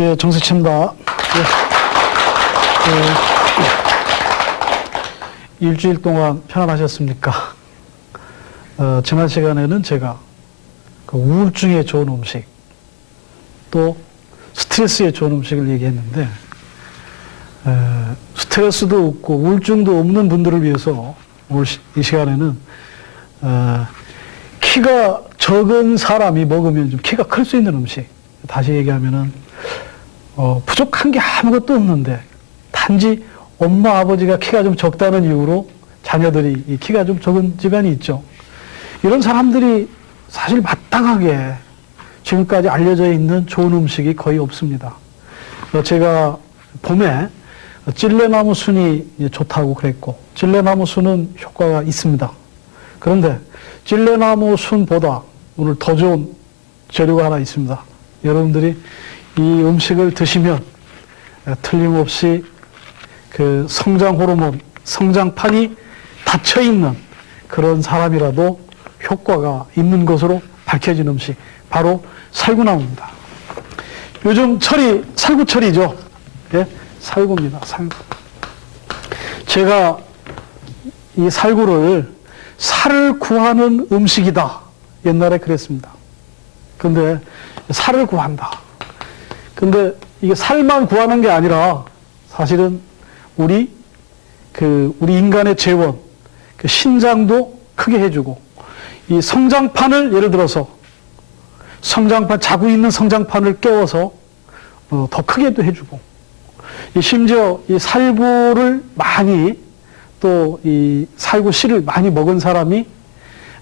예, 정세치입니다. 예, 일주일 동안 편안하셨습니까? 지난 시간에는 제가 그 우울증에 좋은 음식, 또 스트레스에 좋은 음식을 얘기했는데, 스트레스도 없고 우울증도 없는 분들을 위해서 오늘 이 시간에는 키가 적은 사람이 먹으면 좀 키가 클 수 있는 음식, 다시 얘기하면은 부족한 게 아무것도 없는데 단지 엄마 아버지가 키가 좀 적다는 이유로 자녀들이 이 키가 좀 적은 집안이 있죠. 이런 사람들이 사실 마땅하게 지금까지 알려져 있는 좋은 음식이 거의 없습니다. 제가 봄에 찔레나무 순이 좋다고 그랬고, 찔레나무 순은 효과가 있습니다. 그런데 찔레나무 순보다 오늘 더 좋은 재료가 하나 있습니다. 여러분들이 이 음식을 드시면 틀림없이 그 성장 호르몬, 성장판이 닫혀 있는 그런 사람이라도 효과가 있는 것으로 밝혀진 음식, 바로 살구나무입니다. 요즘 철이 살구철이죠. 예? 살구입니다. 살구. 제가 이 살구를 살을 구하는 음식이다, 옛날에 그랬습니다. 근데 살을 구한다. 근데 이게 살만 구하는 게 아니라 사실은 우리 인간의 재원, 그 신장도 크게 해주고, 이 성장판을 예를 들어서 자고 있는 성장판을 깨워서 더 크게도 해주고, 심지어 이 살구를 많이, 또 이 살구 씨를 많이 먹은 사람이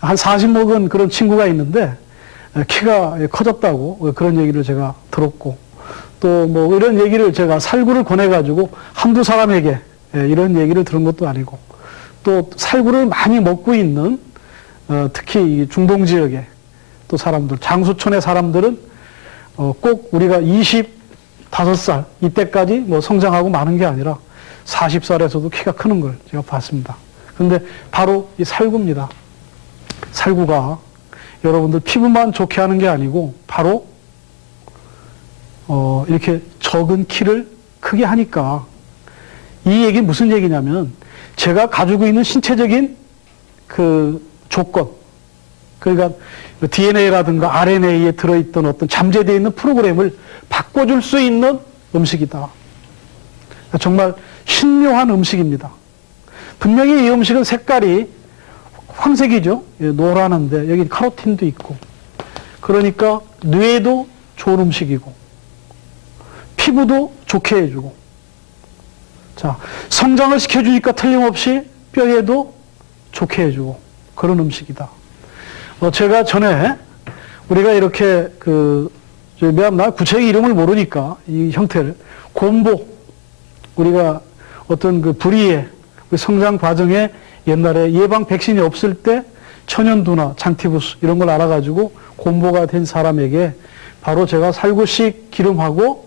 한 40 먹은 그런 친구가 있는데 키가 커졌다고 그런 얘기를 제가 들었고, 또 뭐 이런 얘기를 제가 살구를 권해가지고 한두 사람에게 이런 얘기를 들은 것도 아니고, 또 살구를 많이 먹고 있는 특히 중동 지역의 또 사람들, 장수촌의 사람들은 꼭 우리가 25살 이때까지 뭐 성장하고 마는 게 아니라 40살에서도 키가 크는 걸 제가 봤습니다. 근데 바로 이 살구입니다. 살구가 여러분들 피부만 좋게 하는 게 아니고 바로 이렇게 적은 키를 크게 하니까, 이 얘기 무슨 얘기냐면 제가 가지고 있는 신체적인 그 조건, 그러니까 DNA라든가 RNA에 들어있던 어떤 잠재되어 있는 프로그램을 바꿔줄 수 있는 음식이다. 정말 신묘한 음식입니다. 분명히 이 음식은 색깔이 황색이죠. 노랗는데 여기 카로틴도 있고, 그러니까 뇌에도 좋은 음식이고 피부도 좋게 해주고, 자, 성장을 시켜주니까 틀림없이 뼈에도 좋게 해주고 그런 음식이다. 제가 전에 우리가 이렇게 나 구체적인 이름을 모르니까 이 형태를 곰보, 우리가 어떤 그 불이의 성장 과정에 옛날에 예방 백신이 없을 때 천연두나 장티푸스 이런 걸 알아가지고 곰보가 된 사람에게 바로 제가 살구씨 기름하고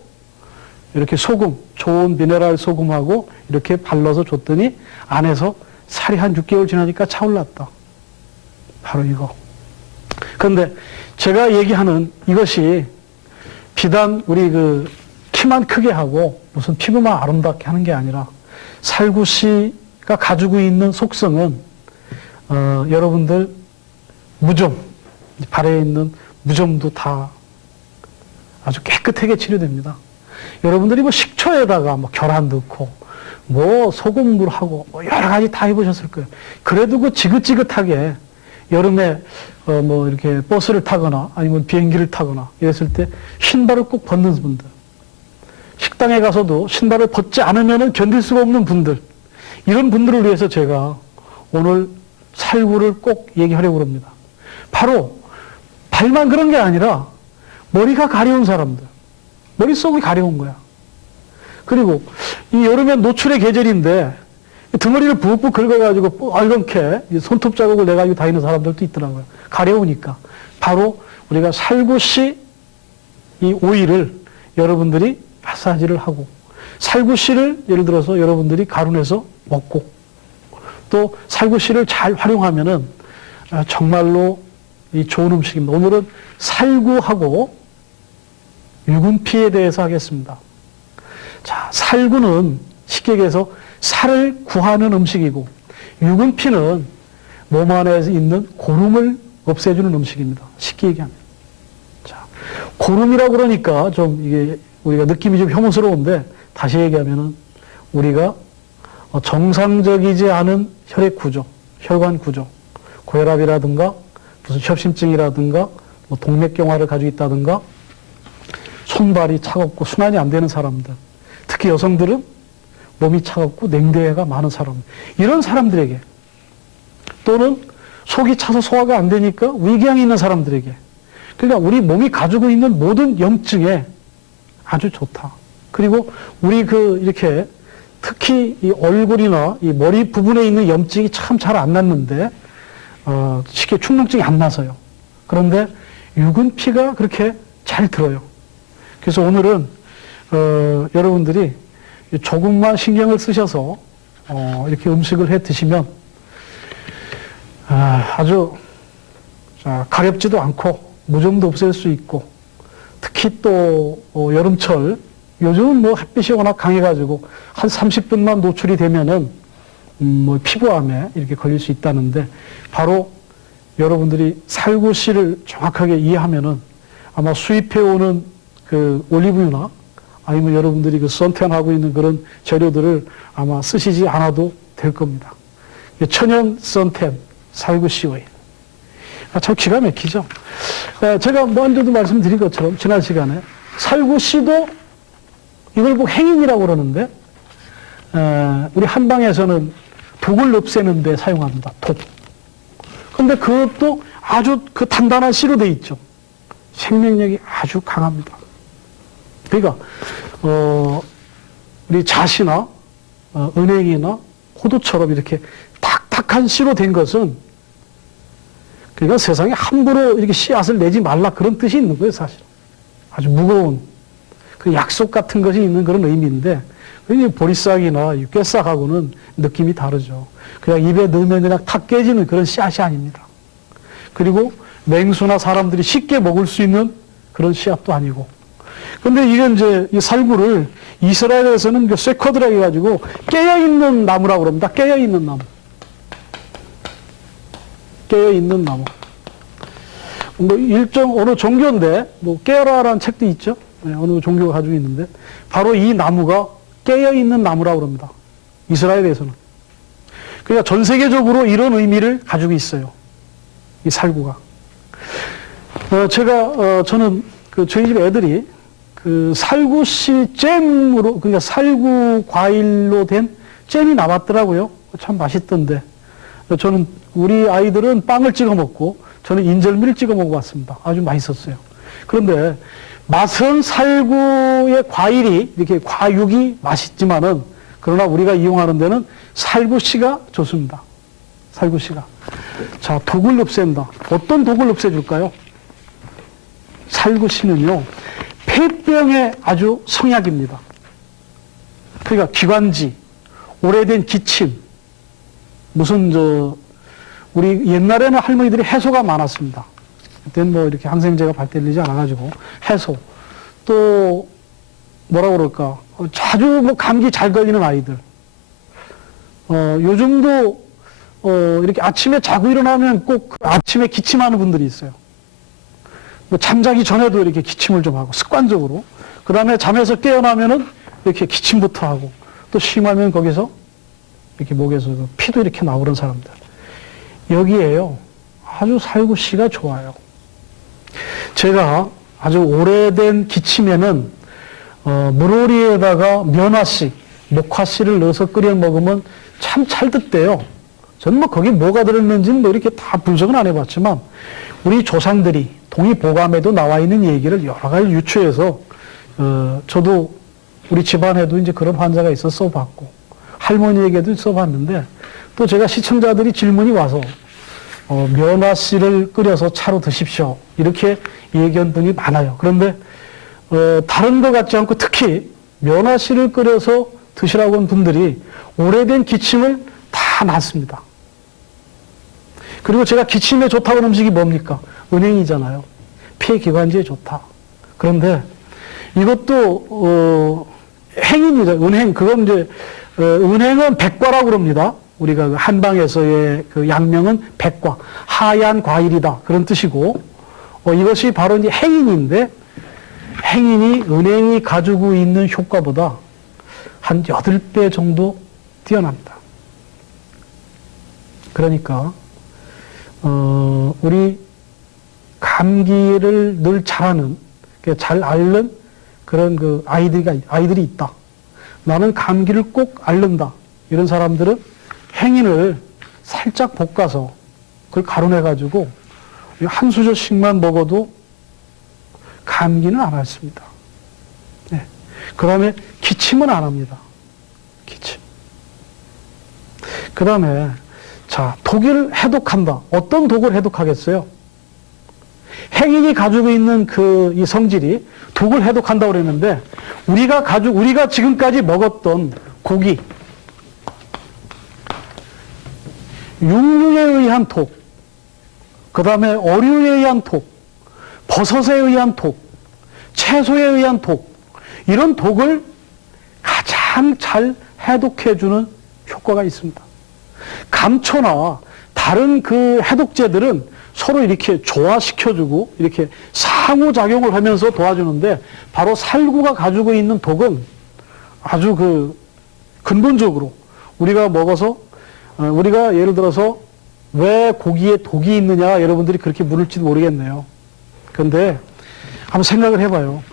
이렇게 소금, 좋은 미네랄 소금하고 이렇게 발라서 줬더니 안에서 살이 한 6개월 지나니까 차올랐다. 바로 이거. 그런데 제가 얘기하는 이것이 비단 우리 키만 크게 하고 무슨 피부만 아름답게 하는 게 아니라, 살구씨가 가지고 있는 속성은 여러분들 무좀, 발에 있는 무좀도 다 아주 깨끗하게 치료됩니다. 여러분들이 뭐 식초에다가 뭐 계란 넣고 뭐 소금물 하고 뭐 여러 가지 다 해보셨을 거예요. 그래도 그 지긋지긋하게 여름에 뭐 이렇게 버스를 타거나 아니면 비행기를 타거나 이랬을 때 신발을 꼭 벗는 분들, 식당에 가서도 신발을 벗지 않으면 견딜 수가 없는 분들, 이런 분들을 위해서 제가 오늘 살구를 꼭 얘기하려고 합니다. 바로 발만 그런 게 아니라 머리가 가려운 사람들, 머릿속이 가려운 거야. 그리고 이 여름에 노출의 계절인데 등어리를 부엌 긁어가지고 빨갛게 손톱 자국을 내가지고 다니는 사람들도 있더라고요. 가려우니까. 바로 우리가 살구씨 이 오일을 여러분들이 마사지를 하고, 살구씨를 예를 들어서 여러분들이 가루내서 먹고, 또 살구씨를 잘 활용하면은 정말로 이 좋은 음식입니다. 오늘은 살구하고 유근피에 대해서 하겠습니다. 자, 살구는 쉽게 얘기해서 살을 구하는 음식이고, 유근피는 몸 안에 있는 고름을 없애주는 음식입니다. 쉽게 얘기하면. 자, 고름이라고 그러니까 좀 이게 우리가 느낌이 좀 혐오스러운데, 다시 얘기하면은 우리가 정상적이지 않은 혈액 구조, 혈관 구조, 고혈압이라든가 무슨 협심증이라든가 뭐 동맥경화를 가지고 있다든가 손발이 차갑고 순환이 안 되는 사람들, 특히 여성들은 몸이 차갑고 냉대가 많은 사람, 이런 사람들에게, 또는 속이 차서 소화가 안 되니까 위궤양이 있는 사람들에게, 그러니까 우리 몸이 가지고 있는 모든 염증에 아주 좋다. 그리고 우리 이렇게 특히 이 얼굴이나 이 머리 부분에 있는 염증이 참 잘 안 났는데, 쉽게 충농증이 안 나서요. 그런데 유근피가 그렇게 잘 들어요. 그래서 오늘은, 여러분들이 조금만 신경을 쓰셔서, 이렇게 음식을 해 드시면, 아주, 가렵지도 않고, 무좀도 없앨 수 있고, 특히 또, 여름철, 요즘은 뭐 햇빛이 워낙 강해가지고, 한 30분만 노출이 되면은, 뭐 피부암에 이렇게 걸릴 수 있다는데, 바로 여러분들이 살구씨를 정확하게 이해하면은 아마 수입해오는 그 올리브유나 아니면 여러분들이 그 선텐하고 있는 그런 재료들을 아마 쓰시지 않아도 될 겁니다. 천연 선텐 살구씨 오일. 참 기가 막히죠. 제가 먼저도 말씀드린 것처럼 지난 시간에 살구씨도 이걸 꼭 행인이라고 그러는데, 우리 한방에서는 독을 없애는 데 사용합니다. 독. 근데 그것도 아주 그 단단한 씨로 돼 있죠. 생명력이 아주 강합니다. 그러니까, 우리 자시나, 은행이나 호두처럼 이렇게 탁탁한 씨로 된 것은, 그러니까 세상에 함부로 이렇게 씨앗을 내지 말라 그런 뜻이 있는 거예요, 사실. 아주 무거운, 그 약속 같은 것이 있는 그런 의미인데, 보리싹이나 꿰싹하고는 느낌이 다르죠. 그냥 입에 넣으면 그냥 탁 깨지는 그런 씨앗이 아닙니다. 그리고 맹수나 사람들이 쉽게 먹을 수 있는 그런 씨앗도 아니고. 근데 이건 이제 이 살구를 이스라엘에서는 그 쇠커드라 해가지고 깨어있는 나무라고 그럽니다. 깨어있는 나무. 깨어있는 나무. 뭐 어느 종교인데, 뭐 깨어라라는 책도 있죠. 네, 어느 종교가 가지고 있는데, 바로 이 나무가 깨어있는 나무라고 합니다. 이스라엘에서는. 그러니까 전 세계적으로 이런 의미를 가지고 있어요. 이 살구가. 저는 저희 집 애들이 그 살구씨 잼으로, 그러니까 살구 과일로 된 잼이 나왔더라고요. 참 맛있던데. 저는 우리 아이들은 빵을 찍어 먹고 저는 인절미를 찍어 먹어봤습니다. 아주 맛있었어요. 그런데 맛은 살구의 과일이, 이렇게 과육이 맛있지만은, 그러나 우리가 이용하는 데는 살구씨가 좋습니다. 살구씨가. 자, 독을 없앤다. 어떤 독을 없애줄까요? 살구씨는요, 폐병에 아주 성약입니다. 그러니까 기관지, 오래된 기침, 우리 옛날에는 할머니들이 해소가 많았습니다. 그때는 뭐 이렇게 항생제가 발달되지 않아가지고 해소, 또 뭐라 그럴까, 자주 뭐 감기 잘 걸리는 아이들, 요즘도 이렇게 아침에 자고 일어나면 꼭 아침에 기침하는 분들이 있어요. 뭐 잠자기 전에도 이렇게 기침을 좀 하고 습관적으로, 그 다음에 잠에서 깨어나면은 이렇게 기침부터 하고, 또 심하면 거기서 이렇게 목에서 피도 이렇게 나오는 사람들, 여기에요 아주 살구씨가 좋아요. 제가 아주 오래된 기침에는 물오리에다가 면화씨, 목화씨를 넣어서 끓여 먹으면 참 찰듯대요. 저는 뭐 거기 뭐가 들었는지는 뭐 이렇게 다 분석은 안 해봤지만, 우리 조상들이 동의보감에도 나와 있는 얘기를 여러 가지 유추해서, 저도 우리 집안에도 이제 그런 환자가 있어 써봤고, 할머니에게도 써봤는데, 또 제가 시청자들이 질문이 와서, 면화씨를 끓여서 차로 드십시오, 이렇게 얘기한 분이 많아요. 그런데 다른 것 같지 않고 특히 면화씨를 끓여서 드시라고 한 분들이 오래된 기침을 다 놨습니다. 그리고 제가 기침에 좋다고 하는 음식이 뭡니까? 은행이잖아요. 폐기관지에 좋다. 그런데 이것도 행입니다. 은행. 그건 이제 은행은 백과라고 그럽니다. 우리가 한방에서의 그 양명은 백과, 하얀 과일이다 그런 뜻이고, 이것이 바로 이제 행인인데, 행인이 은행이 가지고 있는 효과보다 한 8배 정도 뛰어납니다. 그러니까 우리 감기를 늘 잘하는, 잘 앓는 그런 그 아이들이 있다. 나는 감기를 꼭 앓는다. 이런 사람들은 행인을 살짝 볶아서 그걸 가루내가지고 한 수저씩만 먹어도 감기는 안 앓습니다. 네. 그 다음에 기침은 안 합니다. 기침. 그 다음에 자, 독을 해독한다. 어떤 독을 해독하겠어요? 행인이 가지고 있는 이 성질이 독을 해독한다고 그랬는데, 우리가 지금까지 먹었던 고기, 육류에 의한 독, 그 다음에 어류에 의한 독, 버섯에 의한 독, 채소에 의한 독, 이런 독을 가장 잘 해독해주는 효과가 있습니다. 감초나 다른 그 해독제들은 서로 이렇게 조화시켜주고 이렇게 상호작용을 하면서 도와주는데, 바로 살구가 가지고 있는 독은 아주 그 근본적으로 우리가 먹어서, 우리가 예를 들어서 왜 고기에 독이 있느냐 여러분들이 그렇게 물을지도 모르겠네요. 그런데 한번 생각을 해봐요.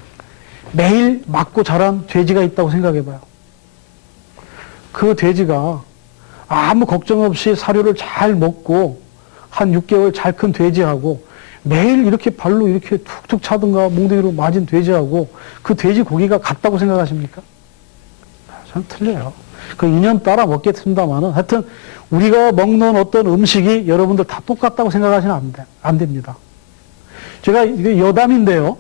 매일 맞고 자란 돼지가 있다고 생각해봐요. 그 돼지가 아무 걱정 없이 사료를 잘 먹고 한 6개월 잘 큰 돼지하고, 매일 이렇게 발로 이렇게 툭툭 차든가 몽둥이로 맞은 돼지하고 그 돼지 고기가 같다고 생각하십니까? 전 틀려요. 그 인연 따라 먹겠습니다만은, 하여튼 우리가 먹는 어떤 음식이 여러분들 다 똑같다고 생각하시면 안 됩니다. 제가 이게 여담인데요.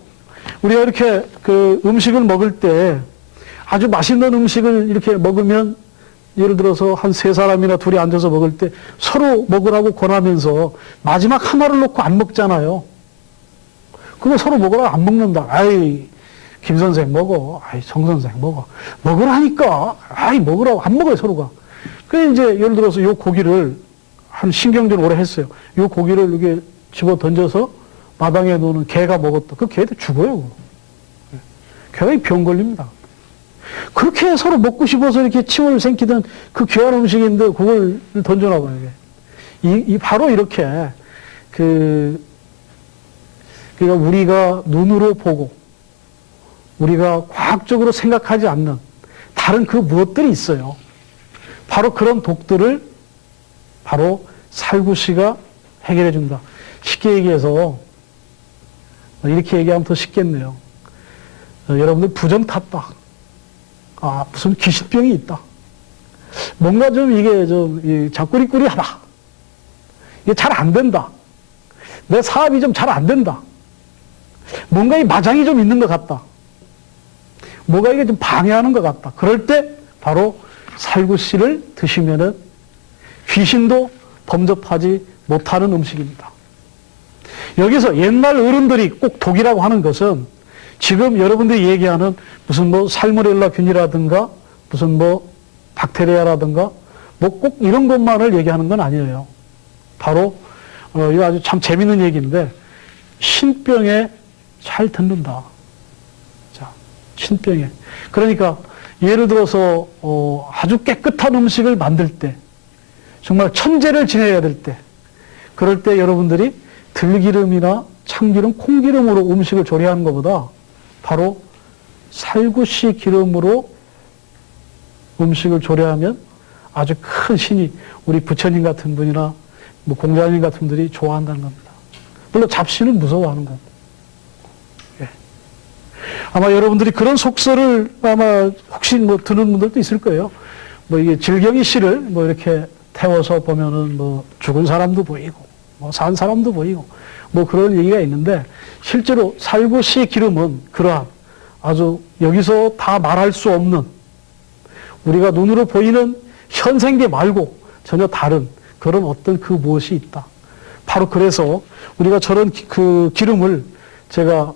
우리가 이렇게 그 음식을 먹을 때 아주 맛있는 음식을 이렇게 먹으면, 예를 들어서 한 3사람이나 둘이 앉아서 먹을 때 서로 먹으라고 권하면서 마지막 하나를 놓고 안 먹잖아요. 그거 서로 먹으라고 안 먹는다. 아이, 김 선생 먹어. 아이, 정 선생 먹어. 먹으라니까. 아이, 먹으라고 안 먹어요, 서로가. 그래, 이제 예를 들어서 요 고기를 한 신경전 오래 했어요. 요 고기를 이렇게 집어 던져서 마당에 놓는 개가 먹었다. 그 개도 죽어요. 개가 병 걸립니다. 그렇게 서로 먹고 싶어서 이렇게 침을 생기던 그 귀한 음식인데 그걸 던져놔봐요. 바로 이렇게 그러니까 우리가 눈으로 보고 우리가 과학적으로 생각하지 않는 다른 그 무엇들이 있어요. 바로 그런 독들을 바로 살구씨가 해결해 준다. 쉽게 얘기해서 이렇게 얘기하면 더 쉽겠네요. 여러분들 부정 탔다. 무슨 귀신병이 있다. 뭔가 좀 이게 좀 자꾸리꾸리하다. 이게 잘 안 된다. 내 사업이 좀 잘 안 된다. 뭔가 이 마장이 좀 있는 것 같다. 뭐가 이게 좀 방해하는 것 같다. 그럴 때 바로 살구씨를 드시면은 귀신도 범접하지 못하는 음식입니다. 여기서 옛날 어른들이 꼭 독이라고 하는 것은 지금 여러분들이 얘기하는 무슨 뭐 살모넬라 균이라든가 무슨 뭐 박테리아라든가 뭐 꼭 이런 것만을 얘기하는 건 아니에요. 바로 이거 아주 참 재밌는 얘기인데, 신병에 잘 듣는다. 자, 신병에. 그러니까 예를 들어서 아주 깨끗한 음식을 만들 때, 정말 천재를 지내야 될 때, 그럴 때 여러분들이 들기름이나 참기름, 콩기름으로 음식을 조리하는 것보다 바로 살구씨 기름으로 음식을 조리하면 아주 큰 신이, 우리 부처님 같은 분이나 뭐 공자님 같은 분들이 좋아한다는 겁니다. 물론 잡신은 무서워하는 거고. 예. 아마 여러분들이 그런 속설을 아마 혹시 뭐 듣는 분들도 있을 거예요. 뭐 이게 질경이 씨를 뭐 이렇게 태워서 보면은 뭐 죽은 사람도 보이고 뭐 산 사람도 보이고 뭐 그런 얘기가 있는데, 실제로 살구씨 기름은 그러한 아주 여기서 다 말할 수 없는, 우리가 눈으로 보이는 현생계 말고 전혀 다른 그런 어떤 그 무엇이 있다. 바로 그래서 우리가 저런 그 기름을 제가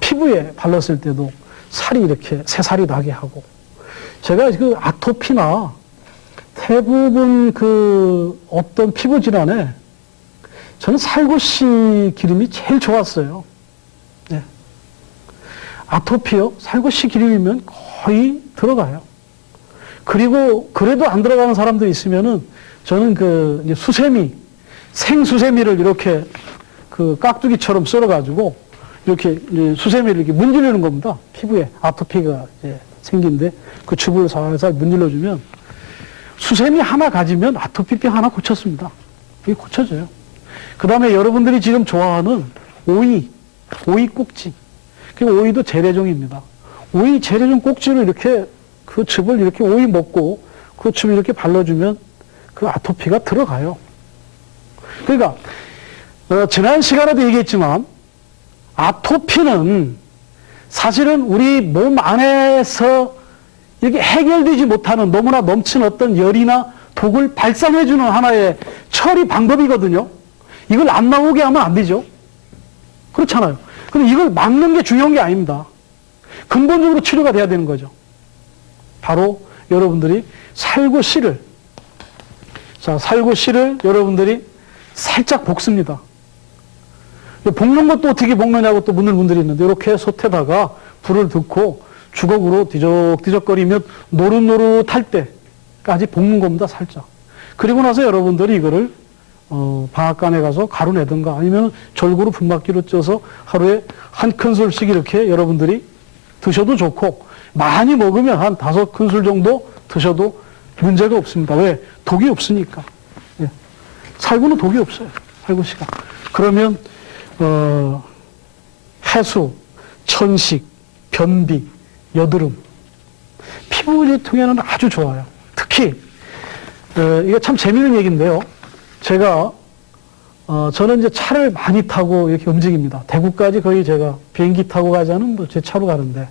피부에 발랐을 때도 살이 이렇게 새살이 나게 하고, 제가 그 아토피나 대부분 그 어떤 피부 질환에 저는 살구씨 기름이 제일 좋았어요. 네. 아토피요? 살구씨 기름이면 거의 들어가요. 그리고 그래도 안 들어가는 사람들이 있으면은 저는 그 이제 수세미, 생수세미를 이렇게 그 깍두기처럼 썰어가지고 이렇게 이제 수세미를 이렇게 문지르는 겁니다. 피부에 아토피가 이제 생긴데 그 즙을 살살 문질러주면 수세미 하나 가지면 아토피병 하나 고쳤습니다. 이게 고쳐져요. 그 다음에 여러분들이 지금 좋아하는 오이 꼭지. 그 오이도 재래종입니다. 오이 재래종 꼭지를 이렇게 그 즙을 이렇게 오이 먹고 그 즙을 이렇게 발라주면 그 아토피가 들어가요. 그러니까 지난 시간에도 얘기했지만 아토피는 사실은 우리 몸 안에서 이렇게 해결되지 못하는 너무나 넘치는 어떤 열이나 독을 발산해주는 하나의 처리 방법이거든요. 이걸 안 나오게 하면 안 되죠. 그렇잖아요. 근데 이걸 막는 게 중요한 게 아닙니다. 근본적으로 치료가 돼야 되는 거죠. 바로 여러분들이 살구씨를, 자, 살구씨를 여러분들이 살짝 볶습니다. 볶는 것도 어떻게 볶느냐고 또 묻는 분들이 있는데, 이렇게 솥에다가 불을 넣고 주걱으로 뒤적뒤적거리면 노릇노릇할 때까지 볶는 겁니다, 살짝. 그리고 나서 여러분들이 이거를 방앗간에 가서 가루내든가 아니면 절구로 분막기로 쪄서 하루에 한 큰술씩 이렇게 여러분들이 드셔도 좋고, 많이 먹으면 한 5큰술 정도 드셔도 문제가 없습니다. 왜? 독이 없으니까. 예. 살구는 독이 없어요, 살구씨가. 그러면 해수, 천식, 변비, 여드름, 피부 통에는 아주 좋아요. 특히 이게 참 재미있는 얘기인데요. 제가 저는 이제 차를 많이 타고 이렇게 움직입니다. 대구까지 거의 제가 비행기 타고 가지 않은 뭐 제 차로 가는데,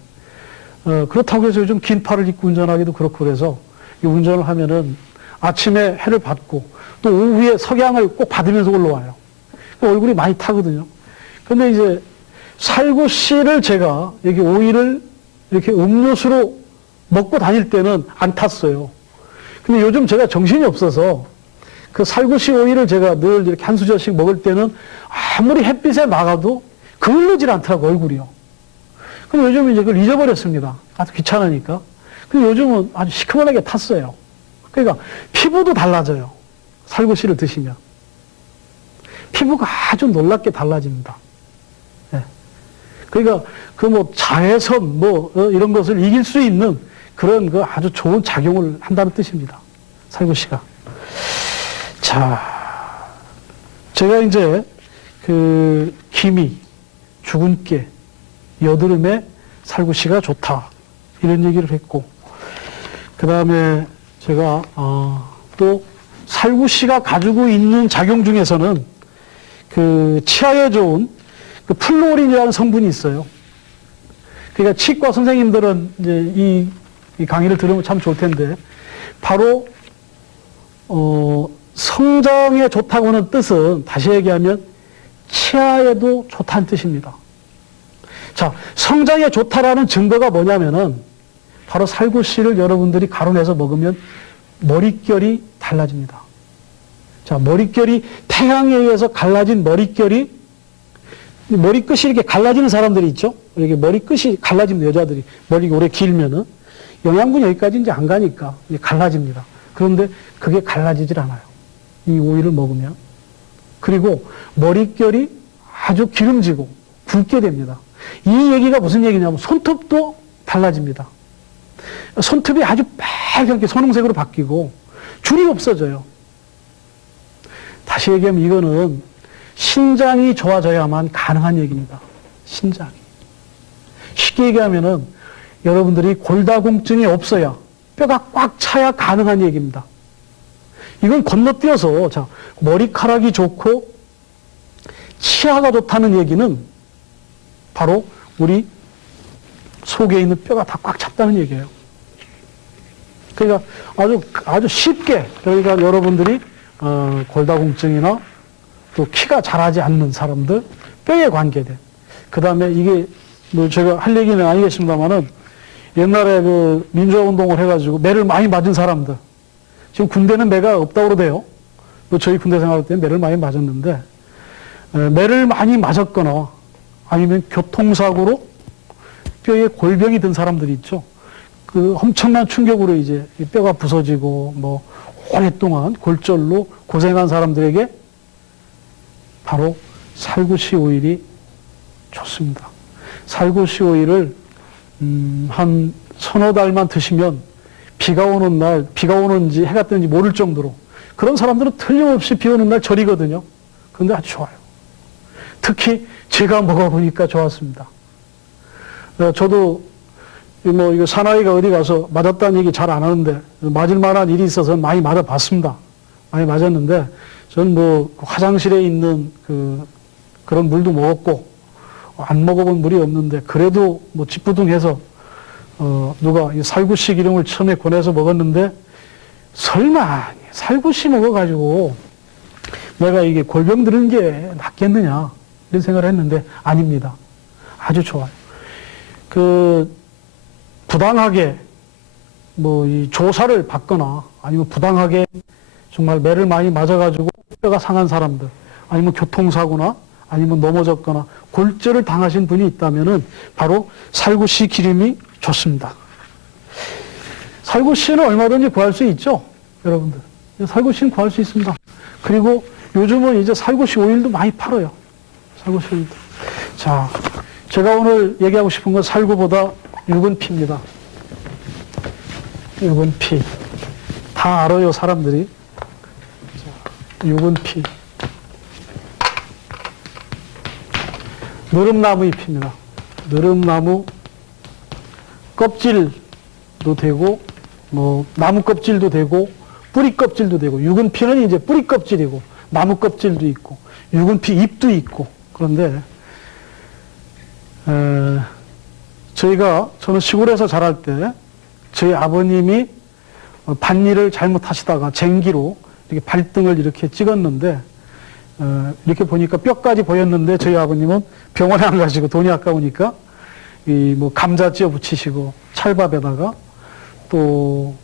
그렇다고 해서 요즘 긴 팔을 입고 운전하기도 그렇고 그래서 이 운전을 하면은 아침에 해를 받고 또 오후에 석양을 꼭 받으면서 올라와요. 얼굴이 많이 타거든요. 근데 이제 살구씨를 제가 여기 오이를 이렇게 음료수로 먹고 다닐 때는 안 탔어요. 근데 요즘 제가 정신이 없어서 그 살구씨 오이를 제가 늘 이렇게 한 수저씩 먹을 때는 아무리 햇빛에 나가도 그을르질 않더라고, 얼굴이요. 근데 요즘 이제 그걸 잊어버렸습니다. 아주 귀찮으니까. 근데 요즘은 아주 시커먼하게 탔어요. 그러니까 피부도 달라져요. 살구씨를 드시면. 피부가 아주 놀랍게 달라집니다. 네. 그러니까 그 뭐 자외선 이런 것을 이길 수 있는 그런 그 아주 좋은 작용을 한다는 뜻입니다. 살구씨가. 자, 제가 이제 그 기미, 죽은 깨, 여드름에 살구씨가 좋다 이런 얘기를 했고, 그 다음에 제가 또 살구씨가 가지고 있는 작용 중에서는 그 치아에 좋은 그 플로린이라는 성분이 있어요. 그러니까 치과 선생님들은 이제 이 강의를 들으면 참 좋을 텐데, 바로 성장에 좋다고 하는 뜻은 다시 얘기하면 치아에도 좋다는 뜻입니다. 자, 성장에 좋다라는 증거가 뭐냐면은 바로 살구씨를 여러분들이 가루내서 먹으면 머릿결이 달라집니다. 자, 머릿결이 태양에 의해서 갈라진 머릿결이, 머리끝이 이렇게 갈라지는 사람들이 있죠? 이렇게 머리끝이 갈라집니다, 여자들이. 머리가 오래 길면은. 영양분이 여기까지 이제 안 가니까 이제 갈라집니다. 그런데 그게 갈라지질 않아요. 이 오이를 먹으면. 그리고 머릿결이 아주 기름지고 굵게 됩니다. 이 얘기가 무슨 얘기냐면 손톱도 달라집니다. 손톱이 아주 빨갛게 선홍색으로 바뀌고 줄이 없어져요. 다시 얘기하면 이거는 신장이 좋아져야만 가능한 얘기입니다. 신장이. 쉽게 얘기하면은 여러분들이 골다공증이 없어야, 뼈가 꽉 차야 가능한 얘기입니다. 이걸 건너뛰어서, 자, 머리카락이 좋고 치아가 좋다는 얘기는 바로 우리 속에 있는 뼈가 다 꽉 찼다는 얘기예요. 그러니까 아주 쉽게, 그러니까 여러분들이 골다공증이나 또 키가 자라지 않는 사람들, 뼈에 관계된, 그 다음에 이게 뭐 제가 할 얘기는 아니겠습니다만은 옛날에 그 민주화 운동을 해가지고 매를 많이 맞은 사람들. 지금 군대는 매가 없다고 그러대요. 뭐 저희 군대 생활할 때는 매를 많이 맞았는데, 매를 많이 맞았거나 아니면 교통사고로 뼈에 골병이 든 사람들이 있죠. 그 엄청난 충격으로 이제 뼈가 부서지고 뭐 오랫동안 골절로 고생한 사람들에게 바로 살구씨 오일이 좋습니다. 살구씨 오일을 한 서너 달만 드시면 비가 오는 날, 비가 오는지 해가 뜨는지 모를 정도로, 그런 사람들은 틀림없이 비 오는 날 절이거든요. 그런데 아주 좋아요. 특히 제가 먹어보니까 좋았습니다. 저도 뭐 이거 사나이가 어디 가서 맞았다는 얘기 잘 안 하는데, 맞을 만한 일이 있어서 많이 맞아봤습니다. 많이 맞았는데, 저는 뭐 화장실에 있는 그런 물도 먹었고, 안 먹어본 물이 없는데, 그래도 뭐 찌뿌둥해서 누가 이 살구씨 기름을 처음에 권해서 먹었는데, 설마 살구씨 먹어가지고 내가 이게 골병 드는 게 낫겠느냐 이런 생각을 했는데 아닙니다. 아주 좋아요. 부당하게 뭐 이 조사를 받거나 아니면 부당하게 정말 매를 많이 맞아가지고 뼈가 상한 사람들, 아니면 교통사고나 아니면 넘어졌거나 골절을 당하신 분이 있다면은 바로 살구씨 기름이 좋습니다. 살구씨는 얼마든지 구할 수 있죠, 여러분들. 살구씨는 구할 수 있습니다. 그리고 요즘은 이제 살구씨 오일도 많이 팔아요. 살구씨 오일도. 자, 제가 오늘 얘기하고 싶은 건 살구보다 유근피입니다. 유근피. 다 알아요, 사람들이. 자, 유근피. 느릅나무 잎입니다. 느릅나무 껍질도 되고, 뭐, 나무 껍질도 되고, 뿌리 껍질도 되고, 유근피는 이제 뿌리 껍질이고, 나무 껍질도 있고, 유근피 잎도 있고, 그런데, 저는 시골에서 자랄 때, 저희 아버님이 밭일을 잘못하시다가 쟁기로 이렇게 발등을 이렇게 찍었는데, 이렇게 보니까 뼈까지 보였는데, 저희 아버님은 병원에 안 가시고 돈이 아까우니까, 뭐, 감자 찌어 붙이시고, 찰밥에다가, 또,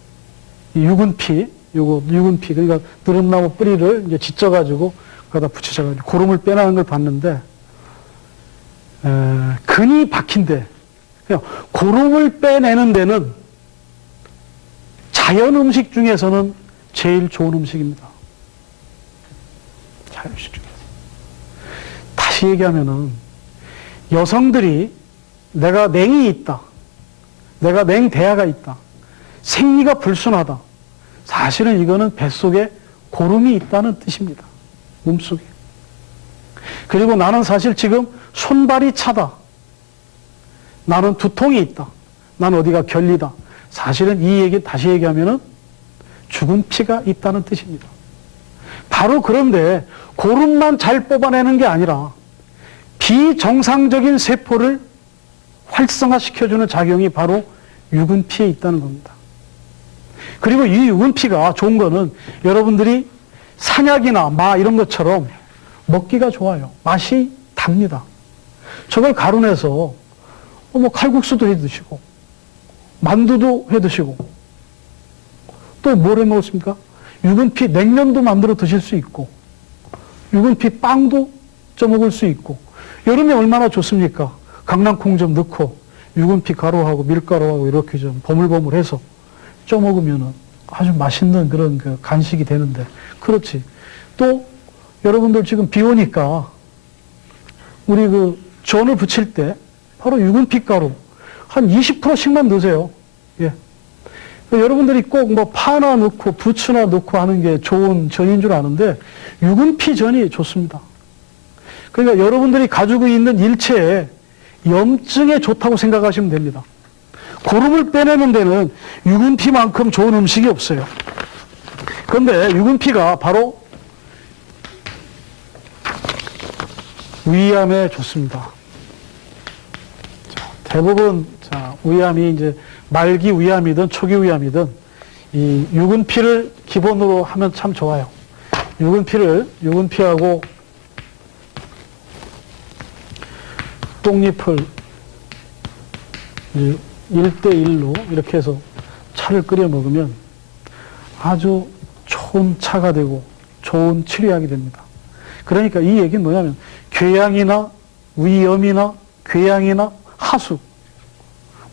유근피, 유근피, 그러니까 느릅나무 뿌리를 이제 짓져가지고, 거기다 붙이셔가지고, 고름을 빼나는 걸 봤는데, 근이 박힌데, 그냥 고름을 빼내는 데는 자연 음식 중에서는 제일 좋은 음식입니다. 자연 음식 중에서. 다시 얘기하면은, 여성들이 내가 냉이 있다, 내가 냉대야가 있다, 생리가 불순하다, 사실은 이거는 뱃속에 고름이 있다는 뜻입니다. 몸속에. 그리고 나는 사실 지금 손발이 차다, 나는 두통이 있다, 나는 어디가 결리다, 사실은 이 얘기 다시 얘기하면은 죽은 피가 있다는 뜻입니다. 바로 그런데 고름만 잘 뽑아내는 게 아니라 비정상적인 세포를 활성화시켜주는 작용이 바로 유근피에 있다는 겁니다. 그리고 이 유근피가 좋은 거는 여러분들이 산약이나 마 이런 것처럼 먹기가 좋아요. 맛이 답니다. 저걸 가루내서 뭐 칼국수도 해 드시고, 만두도 해 드시고, 또 뭘 해 먹습니까? 유근피 냉면도 만들어 드실 수 있고, 유근피 빵도 쪄 먹을 수 있고, 여름에 얼마나 좋습니까? 강낭콩 좀 넣고, 유근피 가루하고 밀가루하고 이렇게 좀 버물버물해서 쪄 먹으면은 아주 맛있는 그런 그 간식이 되는데, 그렇지. 또 여러분들 지금 비 오니까 우리 전을 부칠 때 바로 유근피 가루 한 20%씩만 넣으세요. 예. 여러분들이 꼭 뭐 파나 넣고 부추나 넣고 하는 게 좋은 전인 줄 아는데 유근피 전이 좋습니다. 그러니까 여러분들이 가지고 있는 일체에 염증에 좋다고 생각하시면 됩니다. 고름을 빼내는 데는 유근피만큼 좋은 음식이 없어요. 그런데 유근피가 바로 위암에 좋습니다. 대부분 위암이 이제 말기 위암이든 초기 위암이든 이 유근피를 기본으로 하면 참 좋아요. 유근피하고 똥잎을 1대1로 이렇게 해서 차를 끓여 먹으면 아주 좋은 차가 되고 좋은 치료약이 됩니다. 그러니까 이 얘기는 뭐냐면 궤양이나 위염이나 궤양이나 하수,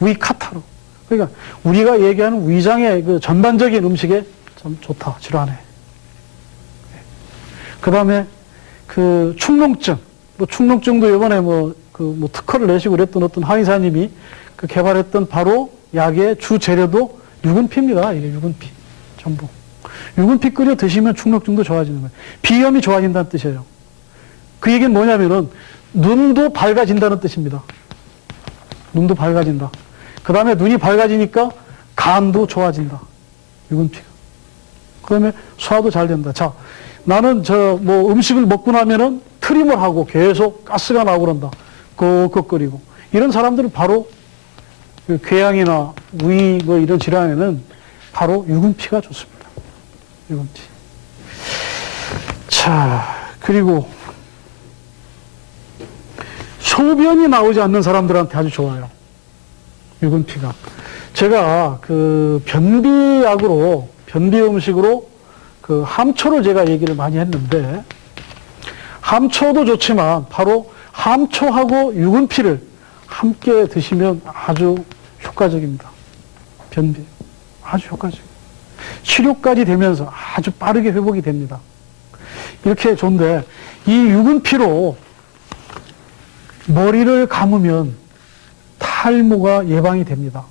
위카타르. 그러니까 우리가 얘기하는 위장의 그 전반적인 음식에 참 좋다, 질환에. 그 다음에 그 축농증, 뭐 축농증도 이번에 뭐 특허를 내시고 그랬던 어떤 한의사님이 그 개발했던 바로 약의 주 재료도 유근피입니다. 이게 유근피. 전부. 유근피 끓여 드시면 축농증도 좋아지는 거예요. 비염이 좋아진다는 뜻이에요. 그 얘기는 뭐냐면은 눈도 밝아진다는 뜻입니다. 눈도 밝아진다. 그 다음에 눈이 밝아지니까 간도 좋아진다. 유근피가. 그러면 소화도 잘 된다. 자, 나는 음식을 먹고 나면은 트림을 하고 계속 가스가 나오고 그런다. 끓이고. 이런 사람들은 바로 그 궤양이나 위 이런 질환에는 바로 유근피가 좋습니다. 유근피. 자, 그리고 소변이 나오지 않는 사람들한테 아주 좋아요. 유근피가. 제가 그 변비약으로, 변비 음식으로 그 함초를 제가 얘기를 많이 했는데, 함초도 좋지만 바로 함초하고 유근피를 함께 드시면 아주 효과적입니다. 변비. 아주 효과적입니다. 치료까지 되면서 아주 빠르게 회복이 됩니다. 이렇게 좋은데, 이 유근피로 머리를 감으면 탈모가 예방이 됩니다.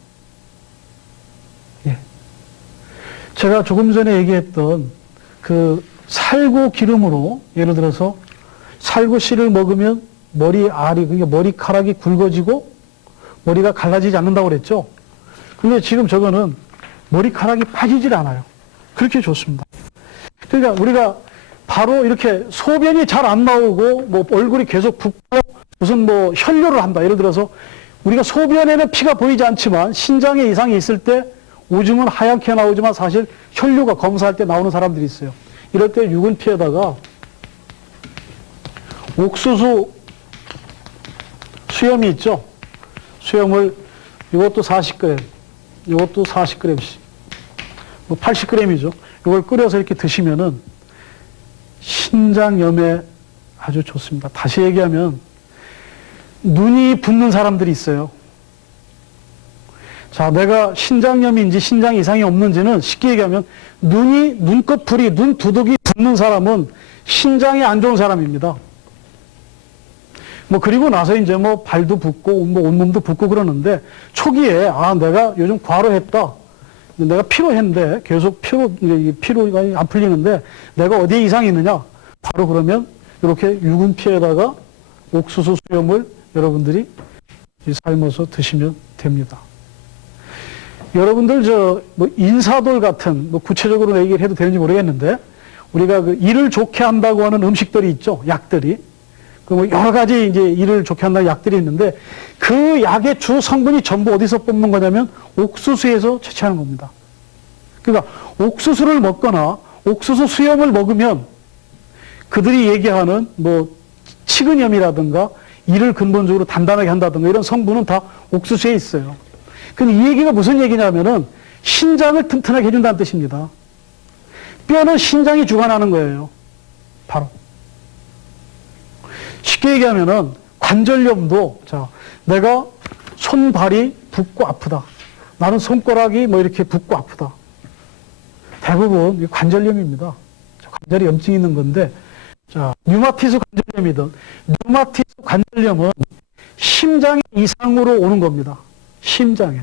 예. 제가 조금 전에 얘기했던 그 살구 기름으로, 예를 들어서 살구씨를 먹으면 머리알이, 그러니까 머리카락이 굵어지고 머리가 갈라지지 않는다고 그랬죠? 근데 지금 저거는 머리카락이 빠지질 않아요. 그렇게 좋습니다. 그러니까 우리가 바로 이렇게 소변이 잘 안 나오고 뭐 얼굴이 계속 붓고 무슨 뭐 혈뇨를 한다. 예를 들어서 우리가 소변에는 피가 보이지 않지만 신장에 이상이 있을 때 오줌은 하얗게 나오지만 사실 혈뇨가 검사할 때 나오는 사람들이 있어요. 이럴 때 유근피에다가 옥수수 수염이 있죠. 수염을 이것도 40g, 이것도 40g씩, 뭐 80g이죠. 이걸 끓여서 이렇게 드시면은 신장염에 아주 좋습니다. 다시 얘기하면 눈이 붓는 사람들이 있어요. 자, 내가 신장염인지 신장 이상이 없는지는 쉽게 얘기하면 눈꺼풀이, 눈두둑이 붓는 사람은 신장이 안 좋은 사람입니다. 뭐 그리고 나서 이제 뭐 발도 붓고 뭐 온몸도 붓고 그러는데 초기에 내가 요즘 과로했다. 내가 피로했는데 계속 피로가 안 풀리는데 내가 어디에 이상이 있느냐? 바로 그러면 이렇게 유근피에다가 옥수수 수염을 여러분들이 삶아서 드시면 됩니다. 여러분들 뭐 인사돌 같은 뭐 구체적으로 얘기를 해도 되는지 모르겠는데 우리가 그 일을 좋게 한다고 하는 음식들이 있죠. 약들이. 그 뭐 여러 가지 이제 일을 좋게 한다는 약들이 있는데 그 약의 주 성분이 전부 어디서 뽑는 거냐면 옥수수에서 채취하는 겁니다. 그러니까 옥수수를 먹거나 옥수수 수염을 먹으면 그들이 얘기하는 뭐 치근염이라든가 이를 근본적으로 단단하게 한다든가 이런 성분은 다 옥수수에 있어요. 근데 이 얘기가 무슨 얘기냐면은 신장을 튼튼하게 해준다는 뜻입니다. 뼈는 신장이 주관하는 거예요. 바로. 쉽게 얘기하면은 관절염도, 자, 내가 손발이 붓고 아프다. 나는 손가락이 뭐 이렇게 붓고 아프다. 대부분 관절염입니다. 관절에 염증이 있는 건데, 자, 류마티스 관절염이든, 류마티스 관절염은 심장 이상으로 오는 겁니다. 심장에.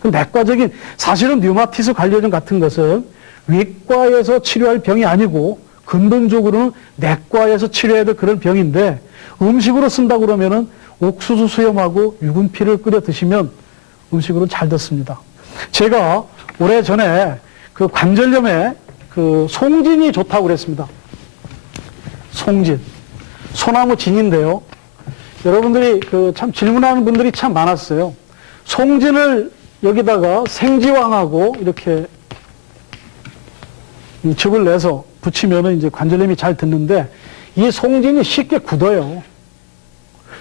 그 내과적인, 사실은 류마티스 관절염 같은 것은 외과에서 치료할 병이 아니고, 근본적으로는 내과에서 치료해야 될 그런 병인데, 음식으로 쓴다고 그러면은 옥수수 수염하고 유근피를 끓여 드시면 음식으로 잘 듣습니다. 제가 오래전에 그 관절염에 그 송진이 좋다고 그랬습니다. 송진. 소나무 진인데요. 여러분들이 그 참 질문하는 분들이 참 많았어요. 송진을 여기다가 생지황하고 이렇게 즙을 내서 붙이면은 이제 관절염이 잘 듣는데 이 송진이 쉽게 굳어요.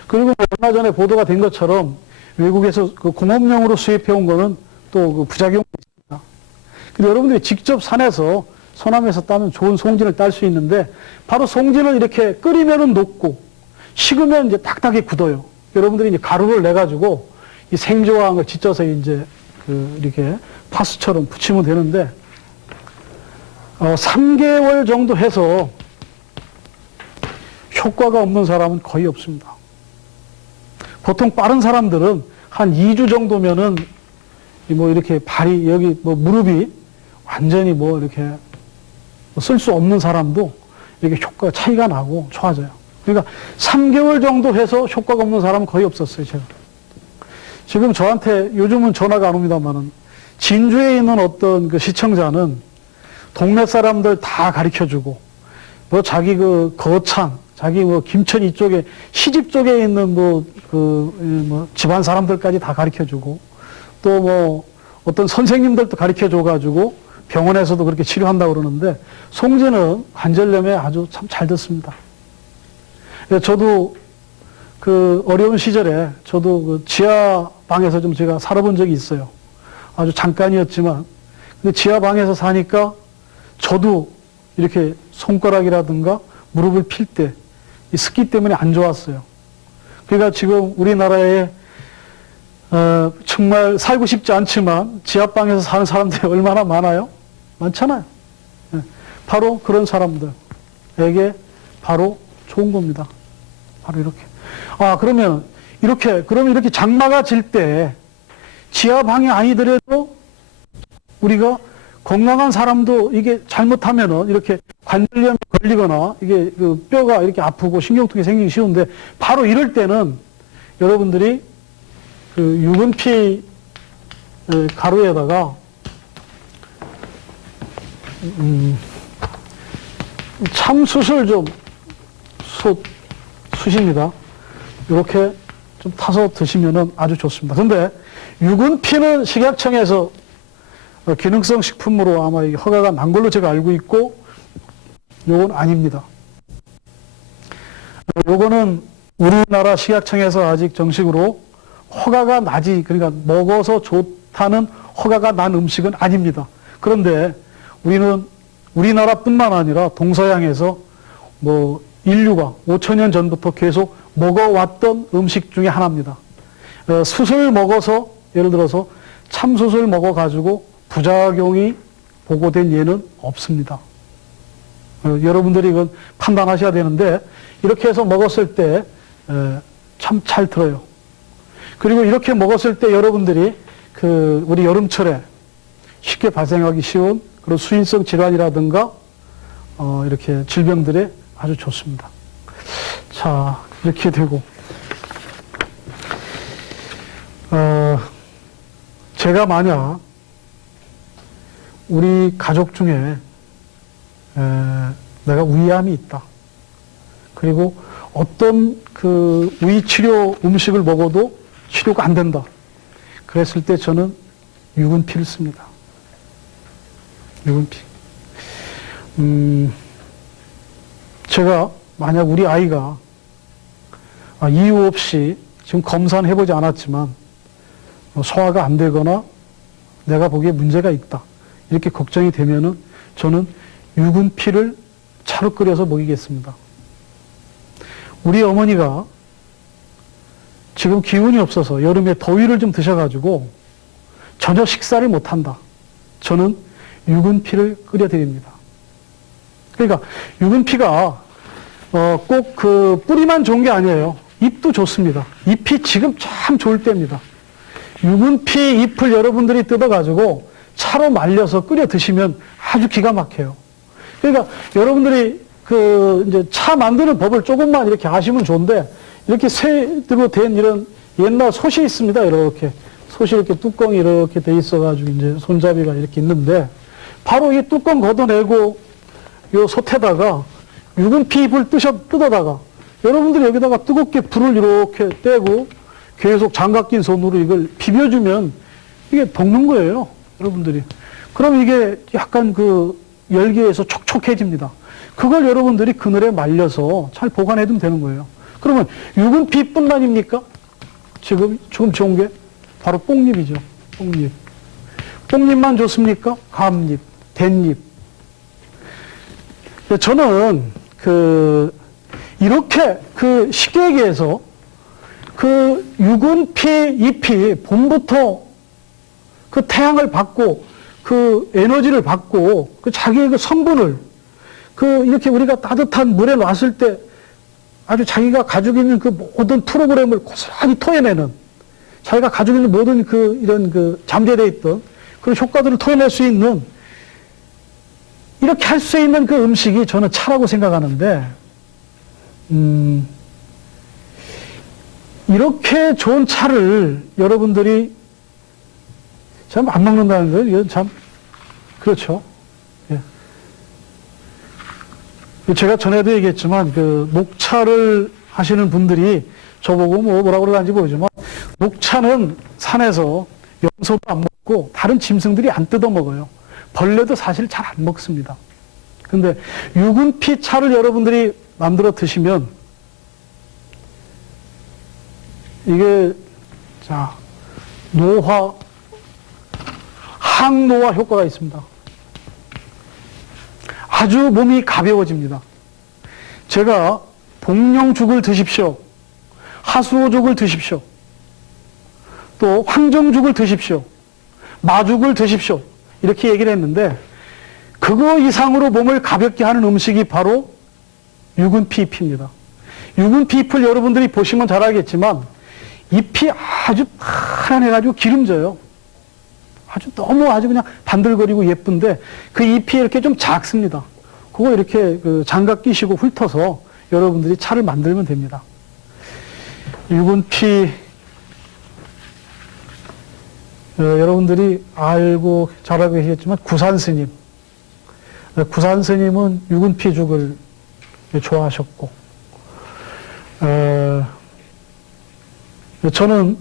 그리고 얼마 전에 보도가 된 것처럼 외국에서 그 공업용으로 수입해온 거는 또 그 부작용이 있습니다. 근데 여러분들이 직접 산에서 소나무에서 따면 좋은 송진을 딸 수 있는데 바로 송진을 이렇게 끓이면은 녹고 식으면 이제 딱딱이 굳어요. 여러분들이 이제 가루를 내 가지고 이 생조화한 걸 찢어서 이제 그 이렇게 파스처럼 붙이면 되는데 3개월 정도 해서 효과가 없는 사람은 거의 없습니다. 보통 빠른 사람들은 한 2주 정도면은 뭐 이렇게 발이 여기 뭐 무릎이 완전히 뭐 이렇게 쓸 수 없는 사람도 이렇게 효과 차이가 나고 좋아져요. 그러니까 3개월 정도 해서 효과가 없는 사람은 거의 없었어요, 제가. 지금 저한테 요즘은 전화가 안 옵니다만은 진주에 있는 어떤 그 시청자는 동네 사람들 다 가르쳐 주고 뭐 자기 그 거창, 자기 뭐 김천 이쪽에 시집 쪽에 있는 뭐 집안 사람들까지 다 가르쳐 주고 또 뭐 어떤 선생님들도 가르쳐 줘 가지고 병원에서도 그렇게 치료한다고 그러는데 송진은 관절염에 아주 참 잘 듣습니다. 저도 그 어려운 시절에 저도 그 지하 방에서 좀 제가 살아본 적이 있어요. 아주 잠깐이었지만 근데 지하 방에서 사니까 저도 이렇게 손가락이라든가 무릎을 필 때 이 습기 때문에 안 좋았어요. 그러니까 지금 우리나라에 정말 살고 싶지 않지만 지하방에서 사는 사람들이 얼마나 많아요? 많잖아요. 바로 그런 사람들에게 바로 좋은 겁니다. 바로 이렇게. 그럼 이렇게 장마가 질 때 지하방이 아니더라도 우리가 건강한 사람도 이게 잘못하면은 이렇게 관절염이 걸리거나 이게 그 뼈가 이렇게 아프고 신경통이 생기기 쉬운데 바로 이럴 때는 여러분들이 그 유근피 가루에다가 참숯을 좀 숯입니다. 이렇게 좀 타서 드시면은 아주 좋습니다. 근데 유근피는 식약청에서 기능성 식품으로 아마 허가가 난 걸로 제가 알고 있고 요건 아닙니다. 요거는 우리나라 식약청에서 아직 정식으로 허가가 나지, 그러니까 먹어서 좋다는 허가가 난 음식은 아닙니다. 그런데 우리는 우리나라뿐만 아니라 동서양에서 뭐 인류가 5천년 전부터 계속 먹어왔던 음식 중에 하나입니다. 숯을 먹어서 예를 들어서 참숯을 먹어가지고 부작용이 보고된 예는 없습니다. 여러분들이 이건 판단하셔야 되는데 이렇게 해서 먹었을 때 참 잘 들어요. 그리고 이렇게 먹었을 때 여러분들이 그 우리 여름철에 쉽게 발생하기 쉬운 그런 수인성 질환이라든가 이렇게 질병들에 아주 좋습니다. 자, 이렇게 되고 제가 만약 우리 가족 중에 내가 위암이 있다. 그리고 어떤 그 위치료 음식을 먹어도 치료가 안 된다. 그랬을 때 저는 유근피를 씁니다. 유근피. 제가 만약 우리 아이가 이유 없이 지금 검사는 해보지 않았지만 소화가 안 되거나 내가 보기에 문제가 있다. 이렇게 걱정이 되면은 저는 유근피를 차로 끓여서 먹이겠습니다. 우리 어머니가 지금 기운이 없어서 여름에 더위를 좀 드셔가지고 전혀 식사를 못한다. 저는 유근피를 끓여드립니다. 그러니까 유근피가 꼭 그 뿌리만 좋은 게 아니에요. 잎도 좋습니다. 잎이 지금 참 좋을 때입니다. 유근피 잎을 여러분들이 뜯어가지고 차로 말려서 끓여 드시면 아주 기가 막혀요. 그러니까 여러분들이 그 이제 차 만드는 법을 조금만 이렇게 아시면 좋은데 이렇게 쇠로 된 이런 옛날 솥이 있습니다. 이렇게 솥이 이렇게 뚜껑이 이렇게 돼 있어가지고 이제 손잡이가 이렇게 있는데 바로 이 뚜껑 걷어내고 요 솥에다가 유근피 잎을 뜯어다가 여러분들이 여기다가 뜨겁게 불을 이렇게 떼고 계속 장갑 낀 손으로 이걸 비벼주면 이게 녹는 거예요. 여러분들이. 그럼 이게 약간 그 열기에서 촉촉해집니다. 그걸 여러분들이 그늘에 말려서 잘 보관해두면 되는 거예요. 그러면 유근피뿐만입니까? 지금 좋은 게 바로 뽕잎이죠. 뽕잎. 뽕잎만 좋습니까? 감잎, 댄잎. 저는 이렇게 식계기에서 유근피 잎이 봄부터 태양을 받고 에너지를 받고 자기의 성분을 이렇게 우리가 따뜻한 물에 놨을 때 아주 자기가 가지고 있는 모든 프로그램을 고스란히 토해내는, 자기가 가지고 있는 모든 이런 잠재되어 있던 그런 효과들을 토해낼 수 있는, 이렇게 할 수 있는 음식이 저는 차라고 생각하는데, 이렇게 좋은 차를 여러분들이 참 안 먹는다는 거예요. 이건 참, 그렇죠. 예. 제가 전에도 얘기했지만, 녹차를 하시는 분들이 저보고 뭐라고 그러는지 모르지만, 녹차는 산에서 염소도 안 먹고, 다른 짐승들이 안 뜯어 먹어요. 벌레도 사실 잘 안 먹습니다. 근데 유근피 차를 여러분들이 만들어 드시면, 이게, 항노화 효과가 있습니다. 아주 몸이 가벼워집니다. 제가 복령죽을 드십시오. 하수오죽을 드십시오. 또 황정죽을 드십시오. 마죽을 드십시오. 이렇게 얘기를 했는데, 그거 이상으로 몸을 가볍게 하는 음식이 바로 유근피 잎입니다. 유근피 잎을 여러분들이 보시면 잘 알겠지만, 잎이 아주 파란해가지고 기름져요. 아주 그냥 반들거리고 예쁜데, 그 잎이 이렇게 좀 작습니다. 그거 이렇게 장갑 끼시고 훑어서 여러분들이 차를 만들면 됩니다. 유근피, 여러분들이 알고 잘 알고 계시겠지만, 구산스님. 구산스님은 유근피죽을 좋아하셨고, 저는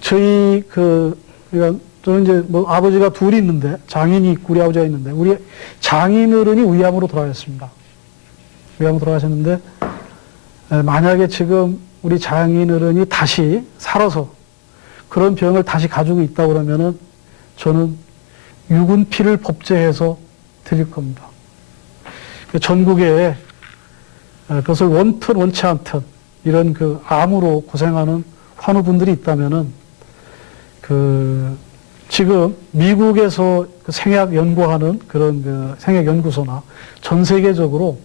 저희 저는 이제 아버지가 둘이 있는데, 장인이 있고 우리 아버지가 있는데, 우리 장인어른이 위암으로 돌아가셨습니다. 위암으로 돌아가셨는데, 만약에 지금 우리 장인어른이 다시 살아서 그런 병을 다시 가지고 있다 그러면은 저는 유근피를 법제해서 드릴 겁니다. 전국에 그것을 원튼 원치 않든 이런 암으로 고생하는 환우분들이 있다면은 지금 미국에서 생약 연구하는 그런 생약 연구소나 전 세계적으로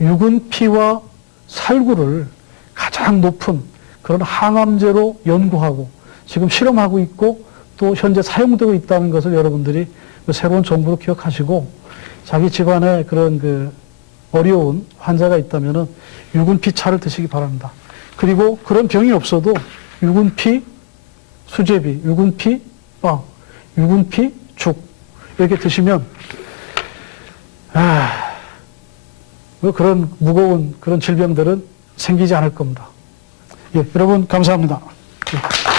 유근피와 살구를 가장 높은 그런 항암제로 연구하고 지금 실험하고 있고 또 현재 사용되고 있다는 것을 여러분들이 새로운 정보로 기억하시고, 자기 집안에 그런 어려운 환자가 있다면은 유근피 차를 드시기 바랍니다. 그리고 그런 병이 없어도 유근피 수제비, 유근피 빵, 유근피 죽 이렇게 드시면 그런 무거운 그런 질병들은 생기지 않을 겁니다. 예, 여러분 감사합니다. 예.